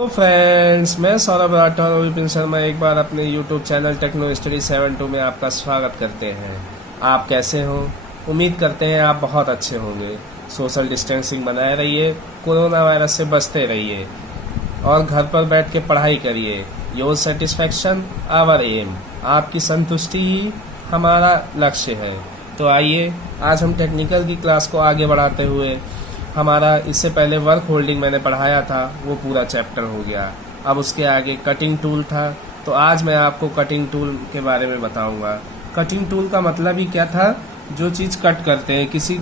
तो फ्रेंड्स, मैं सौरभ राठौर और विपिन शर्मा एक बार अपने यूट्यूब चैनल टेक्नो स्टडी 72 में आपका स्वागत करते हैं। आप कैसे हो? उम्मीद करते हैं आप बहुत अच्छे होंगे। सोशल डिस्टेंसिंग बनाए रहिए, कोरोना वायरस से बचते रहिए और घर पर बैठ के पढ़ाई करिए। योर सेटिस्फैक्शन आवर एम, आपकी संतुष्टि ही हमारा लक्ष्य है। तो आइए आज हम टेक्निकल की क्लास को आगे बढ़ाते हुए, हमारा इससे पहले वर्क होल्डिंग मैंने पढ़ाया था, वो पूरा चैप्टर हो गया। अब उसके आगे कटिंग टूल था, तो आज मैं आपको कटिंग टूल के बारे में बताऊंगा। कटिंग टूल का मतलब ही क्या था? जो चीज़ कट करते हैं, किसी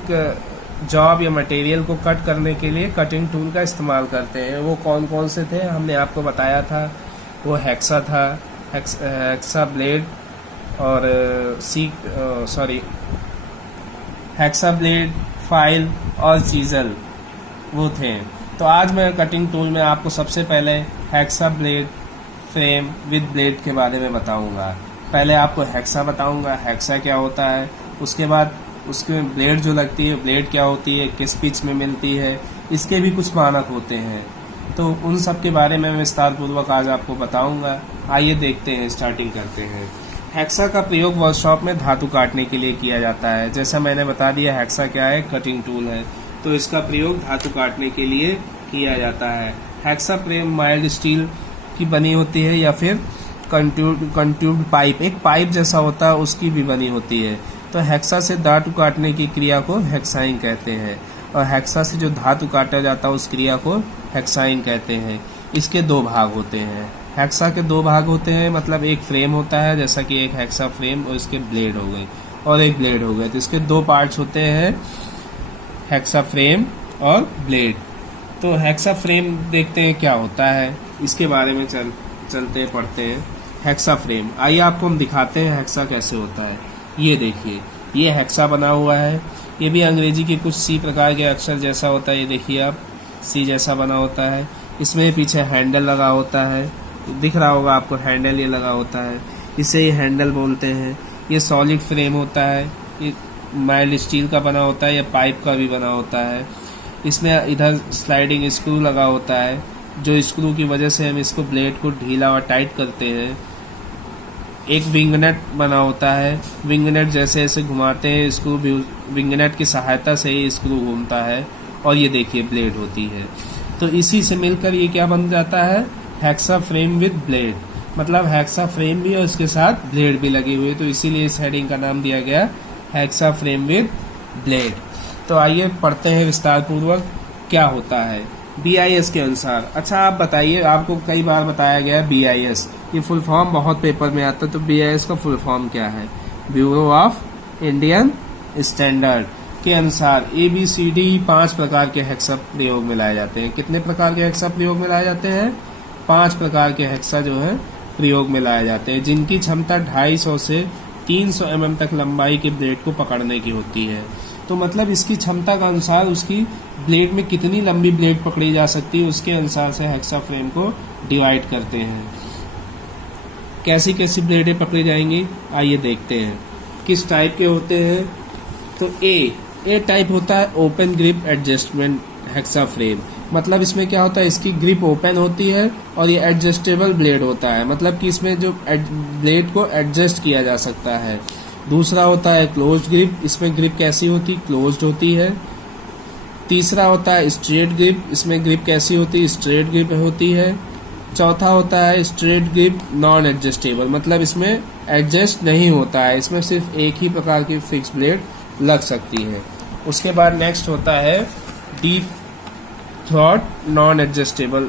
जॉब या मटेरियल को कट करने के लिए कटिंग टूल का इस्तेमाल करते हैं। वो कौन कौन से थे हमने आपको बताया था। वो हेक्सा था, हेक्सा ब्लेड और हेक्सा ब्लेड, फाइल और चीजल, वो थे। तो आज मैं कटिंग टूल में आपको सबसे पहले hexa blade frame with blade के बारे में बताऊंगा। पहले आपको हेक्सा बताऊंगा, हेक्सा क्या होता है। उसके बाद उसके ब्लेड जो लगती है, ब्लेड क्या होती है, किस पिच में मिलती है, इसके भी कुछ मानक होते हैं। तो उन सब के बारे में मैं विस्तार पूर्वक आज आपको बताऊंगा। आइए देखते हैं, स्टार्टिंग करते हैं। हेक्सा का प्रयोग वर्कशॉप में धातु काटने के लिए किया जाता है। जैसा मैंने बता दिया, हेक्सा क्या है, कटिंग टूल है। तो इसका प्रयोग धातु काटने के लिए किया जाता है। हेक्सा फ्रेम माइल्ड स्टील की बनी होती है या फिर कंट्यूब्ड पाइप, एक पाइप जैसा होता है, उसकी भी बनी होती है। तो हेक्सा से धातु काटने की क्रिया को हेक्साइंग कहते हैं और हेक्सा से जो धातु काटा जाता है उस क्रिया को हेक्साइंग कहते हैं। इसके दो भाग होते हैं। हेक्सा के दो भाग होते हैं, मतलब एक फ्रेम होता है, जैसा कि एक हेक्सा फ्रेम और इसके ब्लेड हो गए और एक ब्लेड हो गए। तो इसके दो पार्ट्स होते हैं, हेक्सा फ्रेम और ब्लेड। तो हेक्सा फ्रेम देखते हैं क्या होता है, इसके बारे में चलते पढ़ते हैं। हेक्सा फ्रेम, आइए आपको हम दिखाते हैं हेक्सा कैसे होता है। ये देखिए, ये हेक्सा बना हुआ है। ये भी अंग्रेजी के कुछ सी प्रकार के अक्षर जैसा होता है। ये देखिए आप, सी जैसा बना होता है। इसमें पीछे हैंडल लगा होता है, दिख रहा होगा आपको, हैंडल ये लगा होता है, इसे ये हैंडल बोलते हैं। ये सॉलिड फ्रेम होता है, ये माइल्ड स्टील का बना होता है या पाइप का भी बना होता है। इसमें इधर स्लाइडिंग स्क्रू लगा होता है, जो स्क्रू की वजह से हम इसको ब्लेड को ढीला और टाइट करते हैं। एक विंगनेट बना होता है, विंगनेट जैसे ऐसे घुमाते हैं स्क्रू भी, विंगनेट की सहायता से ही स्क्रू घूमता है। और ये देखिए ब्लेड होती है। तो इसी से मिलकर ये क्या बन जाता है, हेक्सा फ्रेम विद ब्लेड। मतलब हेक्सा फ्रेम भी और इसके साथ ब्लेड भी लगी हुई है, तो इसीलिए इस हेडिंग का नाम दिया गया हेक्सा फ्रेम विद ब्लेड। तो आइए पढ़ते हैं विस्तार पूर्वक क्या होता है BIS के अनुसार। अच्छा आप बताइए, आपको कई बार बताया गया BIS, ये फुल फॉर्म बहुत पेपर में आता है। तो BIS का फुल फॉर्म क्या है? ब्यूरो ऑफ इंडियन स्टैंडर्ड के अनुसार ABCD 5 प्रकार के हेक्सा प्रयोग में लाए जाते हैं। कितने प्रकार के हेक्सा प्रयोग में लाए जाते हैं? 5 प्रकार के हेक्सा जो है प्रयोग में लाए जाते हैं, जिनकी क्षमता 250 से 300 mm तक लंबाई के ब्लेड को पकड़ने की होती है। तो मतलब इसकी क्षमता के अनुसार उसकी ब्लेड में कितनी लंबी ब्लेड पकड़ी जा सकती है, उसके अनुसार से हेक्सा फ्रेम को डिवाइड करते हैं। कैसी कैसी ब्लेडें पकड़ी जाएंगी, आइए देखते हैं। किस टाइप के होते हैं? तो ए टाइप होता है open grip adjustment hexa frame. मतलब इसमें क्या होता है, इसकी ग्रिप ओपन होती है और ये एडजस्टेबल ब्लेड होता है, मतलब कि इसमें जो ब्लेड को एडजस्ट किया जा सकता है। दूसरा होता है क्लोज्ड ग्रिप, इसमें ग्रिप कैसी होती, क्लोज्ड होती है। तीसरा होता है स्ट्रेट ग्रिप, इसमें ग्रिप कैसी होती, स्ट्रेट ग्रिप होती है। चौथा होता है स्ट्रेट ग्रिप नॉन एडजस्टेबल, मतलब इसमें एडजस्ट नहीं होता है, इसमें सिर्फ एक ही प्रकार की फिक्स ब्लेड लग सकती है। उसके बाद नेक्स्ट होता है deep throat non adjustable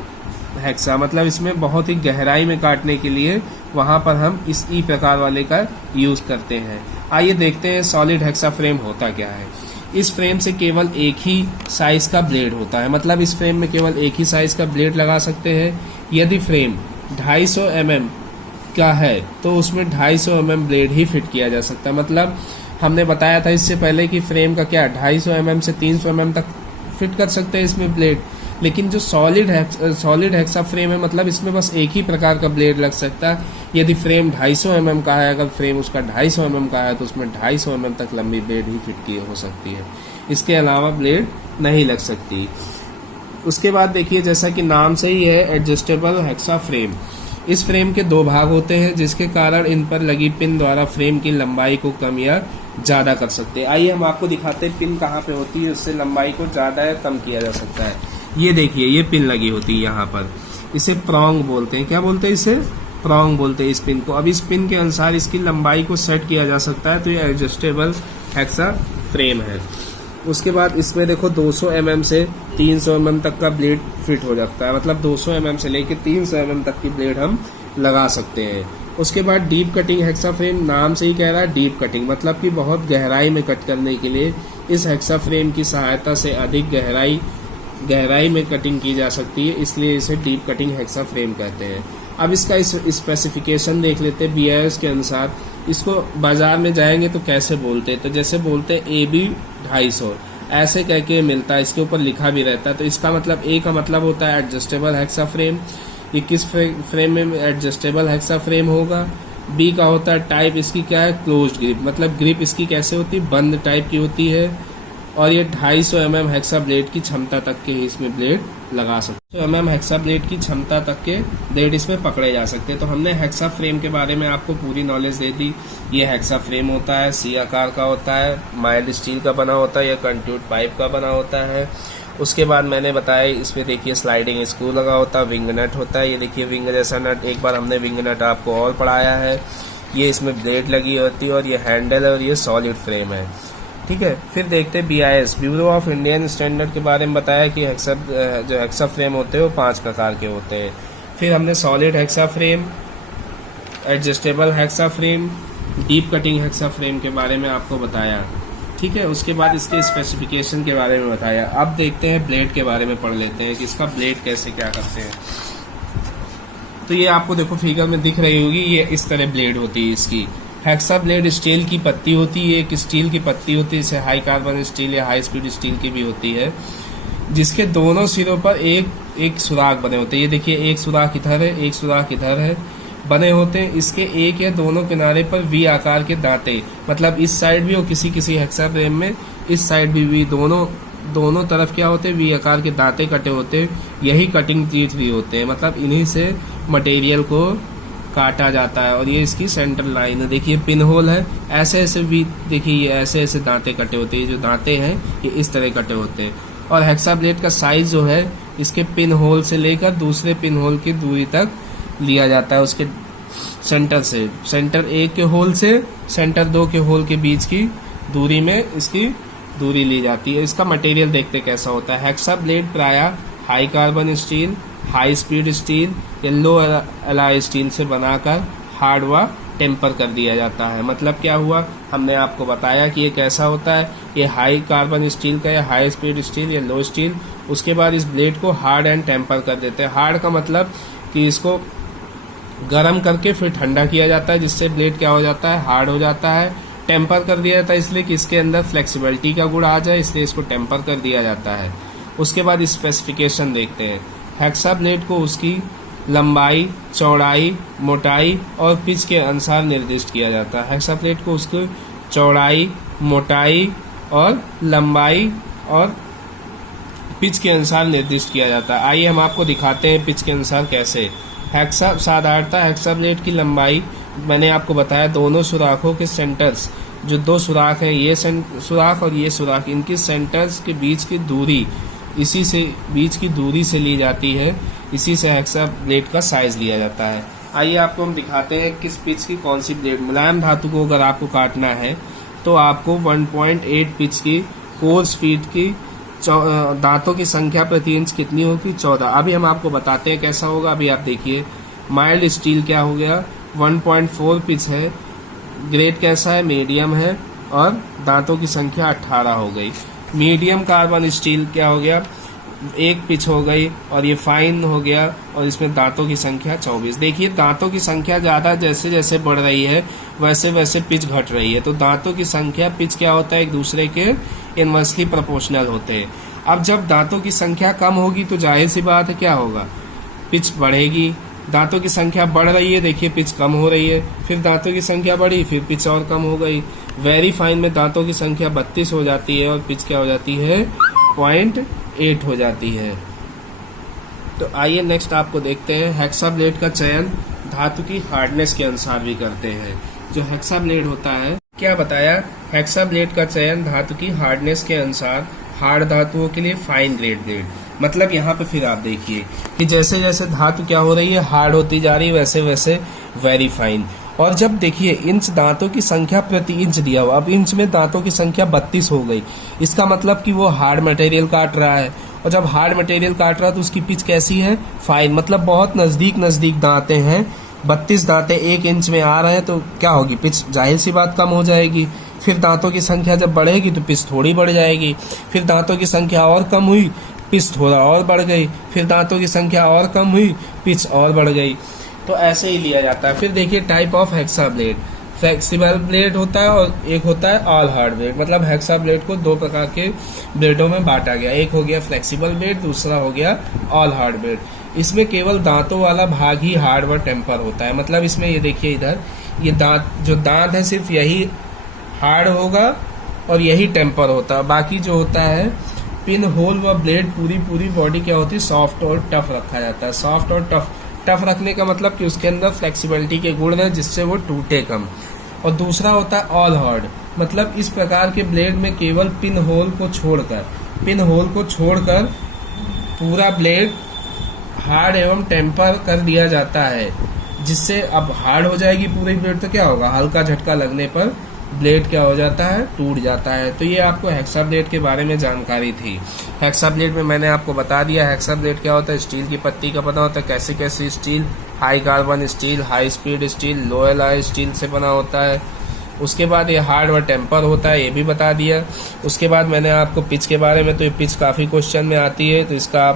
hexa, मतलब इसमें बहुत ही गहराई में काटने के लिए वहां पर हम इस ई प्रकार वाले का यूज करते हैं। आइए देखते हैं सॉलिड हेक्सा फ्रेम होता क्या है। इस फ्रेम से केवल एक ही साइज का ब्लेड होता है, मतलब इस फ्रेम में केवल एक ही साइज का ब्लेड लगा सकते हैं। यदि फ्रेम 250 mm का है तो उसमें 250 mm ब्लेड ही फिट किया जा सकता है। मतलब हमने बताया था इससे पहले कि फ्रेम का क्या 250 mm से 300 mm तक फिट कर सकते हैं इसमें ब्लेड, लेकिन जो सॉलिड हेक्सा फ्रेम है, मतलब इसमें बस एक ही प्रकार का ब्लेड लग सकता है। यदि फ्रेम 250 mm का है, अगर फ्रेम उसका 250 mm का है तो उसमें 250 mm तक लंबी ब्लेड ही फिट की हो सकती है, इसके अलावा ब्लेड नहीं लग सकती। उसके बाद देखिए, जैसा कि नाम से ही है, एडजस्टेबल हेक्सा फ्रेम। इस फ्रेम के दो भाग होते हैं, जिसके कारण इन पर लगी पिन द्वारा फ्रेम की लंबाई को कम या ज़्यादा कर सकते हैं। आइए हम आपको दिखाते हैं पिन कहाँ पे होती है, उससे लंबाई को ज़्यादा या कम किया जा सकता है। ये देखिए, ये पिन लगी होती है यहाँ पर, इसे प्रॉन्ग बोलते हैं। क्या बोलते हैं इसे? प्रॉन्ग बोलते हैं इस पिन को। अब इस पिन के अनुसार इसकी लंबाई को सेट किया जा सकता है, तो ये एडजस्टेबल हेक्सा फ्रेम है। उसके बाद इसमें देखो 200 mm से 300 mm तक का ब्लेड फिट हो जाता है, मतलब 200 mm से लेकर 300 mm तक की ब्लेड हम लगा सकते हैं। उसके बाद डीप कटिंग हेक्सा फ्रेम, नाम से ही कह रहा है डीप कटिंग, मतलब कि बहुत गहराई में कट करने के लिए इस हेक्सा फ्रेम की सहायता से अधिक गहराई में कटिंग की जा सकती है, इसलिए इसे डीप कटिंग हेक्सा फ्रेम कहते हैं। अब इसका स्पेसिफिकेशन देख लेते हैं BIS के अनुसार। इसको बाजार में जाएंगे तो कैसे बोलते हैं, तो जैसे बोलते हैं AB 250 ऐसे कह के मिलता है, इसके ऊपर लिखा भी रहता है। तो इसका मतलब A का मतलब होता है एडजस्टेबल हेक्सा फ्रेम। ये किस फ्रेम में एडजस्टेबल हेक्सा फ्रेम होगा? B का होता है टाइप, इसकी क्या है? क्लोज्ड ग्रिप, मतलब ग्रिप इसकी कैसे होती है? बंद टाइप की होती है। और ये 250 mm हेक्सा ब्लेड की क्षमता तक के इसमें ब्लेड लगा सकते हैं। 250 mm हेक्सा ब्लेड की क्षमता तक के ब्लेड इसमें पकड़े जा सकते हैं। तो हमने हेक्सा फ्रेम के बारे में आपको पूरी नॉलेज दे दी। ये हेक्सा फ्रेम होता है, C आकार का होता है, माइल्ड स्टील का बना होता है या कंट्यूट पाइप का बना होता है। उसके बाद मैंने बताया इसमें देखिए स्लाइडिंग स्क्रू लगा होता है, विंग नट होता है। ये देखिए विंग जैसा नट, एक बार हमने विंग नट आपको और पढ़ाया है। ये इसमें ब्लेड लगी होती है और ये हैंडल है और ये सॉलिड फ्रेम है, ठीक है। फिर देखते हैं BIS, bureau of Indian standard के बारे में बताया कि जो हेक्सा फ्रेम होते हैं वो 5 प्रकार के होते हैं। फिर हमने solid hexa frame, adjustable hexa frame, deep cutting hexa frame के बारे में आपको बताया, ठीक है। उसके बाद इसके स्पेसिफिकेशन के बारे में बताया। अब देखते हैं ब्लेड के बारे में पढ़ लेते हैं कि इसका ब्लेड कैसे क्या करते हैं। तो ये आपको देखो फिगर में दिख रही होगी, ये इस तरह ब्लेड होती है इसकी। हेक्सा ब्लेड स्टील की पत्ती होती है, एक स्टील की पत्ती होती है, इसे हाई कार्बन स्टील या हाई स्पीड स्टील की भी होती है, जिसके दोनों सिरों पर एक सुराख बने होते हैं। ये देखिए, एक सुराख इधर है, एक सुराख इधर है, बने होते हैं। इसके एक या दोनों किनारे पर V आकार के दांते, मतलब इस साइड भी और किसी हेक्सा फ्रेम में इस साइड भी दोनों तरफ क्या होते हैं? V आकार के दांते कटे होते हैं। यही कटिंग टीथ भी होते हैं, मतलब इन्हीं से मटेरियल को काटा जाता है। और ये इसकी सेंटर लाइन है, देखिए पिन होल है, ऐसे भी देखिए ये ऐसे दांते कटे होते हैं। ये जो दांते हैं ये इस तरह कटे होते हैं। और हेक्सा ब्लेड का साइज जो है इसके पिन होल से लेकर दूसरे पिन होल की दूरी तक लिया जाता है, उसके सेंटर से, सेंटर 1 के होल से सेंटर 2 के होल के बीच की दूरी में इसकी दूरी ली जाती है। इसका मटेरियल देखते कैसा होता है। हेक्सा ब्लेड प्रायः high carbon steel, high speed steel या लो एलॉय स्टील से बनाकर हार्ड व टेम्पर कर दिया जाता है। मतलब क्या हुआ, हमने आपको बताया कि ये कैसा होता है। ये हाई कार्बन स्टील का या हाई स्पीड स्टील या लो स्टील, उसके बाद इस ब्लेड को हार्ड एंड टेम्पर कर देते हैं। हार्ड का मतलब कि इसको गर्म करके फिर ठंडा किया जाता है, जिससे ब्लेड क्या हो जाता है? हार्ड हो जाता है। टेम्पर कर दिया जाता है इसलिए कि इसके अंदर फ्लेक्सिबिलिटी का गुण आ जाए, इसलिए इसको टेम्पर कर दिया जाता है। उसके बाद स्पेसिफिकेशन देखते हैं। हेक्सा ब्लेड को उसकी लंबाई, चौड़ाई, मोटाई और पिच के अनुसार निर्दिष्ट किया जाता है। हेक्सा ब्लेड को उसकी चौड़ाई, मोटाई और लंबाई और पिच के अनुसार निर्दिष्ट किया जाता है। आइए हम आपको दिखाते हैं पिच के अनुसार कैसे। साधारणतः हेक्सा ब्लेड की लंबाई मैंने आपको बताया, दोनों सुराखों के सेंटर्स, जो 2 सुराख हैं, ये सुराख और ये सुराख, इनकी सेंटर्स के बीच की दूरी बीच की दूरी से ली जाती है। इसी से हेक्सा ब्लेड का साइज लिया जाता है। आइए आपको हम दिखाते हैं किस पिच की कौन सी ब्लेड। मुलायम धातु को अगर आपको काटना है तो आपको 1.8 पिच की कोर्स फीट की दांतों की संख्या प्रति इंच कितनी होगी? 14। अभी हम आपको बताते हैं कैसा होगा। अभी आप देखिए, माइल्ड स्टील क्या हो गया? 1.4 पिच है। ग्रेड कैसा है? मीडियम है। और दांतों की संख्या 18 हो गई। मीडियम कार्बन स्टील क्या हो गया? 1 पिच हो गई। और ये फाइन हो गया और इसमें दांतों की संख्या 24। देखिए, दांतों की संख्या ज्यादा जैसे जैसे बढ़ रही है वैसे वैसे पिच घट रही है। तो दांतों की संख्या, पिच क्या होता है? एक दूसरे के इनवर्सली प्रोपोर्शनल होते हैं। अब जब दांतों की संख्या कम होगी तो जाहिर सी बात है क्या होगा? पिच बढ़ेगी। दांतों की संख्या बढ़ रही है, देखिए पिच कम हो रही है। फिर दांतों की संख्या बढ़ी, फिर पिच और कम हो गई। वेरी फाइन में दांतों की संख्या 32 हो जाती है और पिच क्या हो जाती है? 0.8 हो जाती है। तो आइए नेक्स्ट आपको देखते हैं। हेक्सा ब्लेड का चयन धातु की हार्डनेस के अनुसार भी करते हैं। जो हेक्सा ब्लेड होता है, क्या बताया, हेक्सा ब्लेड का चयन धातु की हार्डनेस के अनुसार, हार्ड धातुओं के लिए फाइन ग्रेड ब्लेड। मतलब यहाँ पे फिर आप देखिए कि जैसे जैसे धातु क्या हो रही है, हार्ड होती जा रही है, वैसे वैसे वेरी फाइन। और जब देखिए इंच दांतों की संख्या प्रति इंच दिया हुआ, अब इंच में दांतों की संख्या 32 हो गई, इसका मतलब कि वो हार्ड मटेरियल काट रहा है। और जब हार्ड मटेरियल काट रहा है तो उसकी पिच कैसी है, फाइन। मतलब बहुत नजदीक नजदीक दांते हैं, 32 दांते 1 इंच में आ रहे हैं, तो क्या होगी, पिच जाहिर सी बात कम हो जाएगी। फिर दांतों की संख्या जब बढ़ेगी तो पिच थोड़ी बढ़ जाएगी। फिर दांतों की संख्या और कम हुई, पिच थोड़ा और बढ़ गई। फिर दांतों की संख्या और कम हुई, पिच और बढ़ गई। तो ऐसे ही लिया जाता है। फिर देखिए type of hexa blade, flexible blade होता है और एक होता है ऑल हार्ड ब्लेड। मतलब हेक्सा ब्लेड को 2 प्रकार के ब्लेडों में बांटा गया, एक हो गया फ्लेक्सिबल ब्लेड, दूसरा हो गया ऑल हार्ड ब्लेड। इसमें केवल दांतों वाला भाग ही हार्ड व टेम्पर होता है। मतलब इसमें ये देखिए इधर, ये दांत है सिर्फ यही हार्ड होगा और यही टेम्पर होता है। बाकी जो होता है पिन होल व ब्लेड, पूरी बॉडी क्या होती है, सॉफ्ट और टफ रखा जाता है। सॉफ्ट और टफ रखने का मतलब कि उसके अंदर फ्लेक्सिबिलिटी के गुण है जिससे वो टूटे कम। और दूसरा होता है ऑल हार्ड, मतलब इस प्रकार के ब्लेड में केवल पिन होल को छोड़कर पूरा ब्लेड हार्ड एवं टेम्पर कर दिया जाता है, जिससे अब हार्ड हो जाएगी पूरी ब्लेड तो क्या होगा, हल्का झटका लगने पर ब्लेड क्या हो जाता है, टूट जाता है। तो ये आपको हेक्सा ब्लेड के बारे में जानकारी थी। हेक्सा ब्लेड में मैंने आपको बता दिया हेक्सा ब्लेड क्या होता है, स्टील की पत्ती का बना होता है। कैसे कैसे steel, high carbon steel, high speed steel, low alloy steel से बना होता है। उसके बाद ये हार्ड व टेम्पर होता है, ये भी बता दिया। उसके बाद मैंने आपको पिच के बारे में, तो ये पिच काफ़ी क्वेश्चन में आती है, तो इसका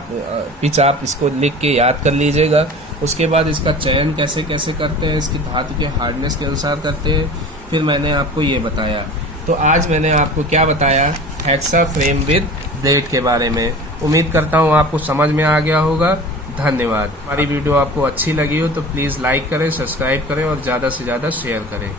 पिच आप इसको लिख के याद कर लीजिएगा। उसके बाद इसका चयन कैसे कैसे करते हैं, इसकी धातु के हार्डनेस के अनुसार करते हैं। फिर मैंने आपको ये बताया। तो आज मैंने आपको क्या बताया, हेक्सा फ्रेम विद ब्लेड के बारे में। उम्मीद करता हूँ आपको समझ में आ गया होगा। धन्यवाद। हमारी वीडियो आपको अच्छी लगी हो तो प्लीज़ लाइक करें, सब्सक्राइब करें और ज़्यादा से ज़्यादा शेयर करें।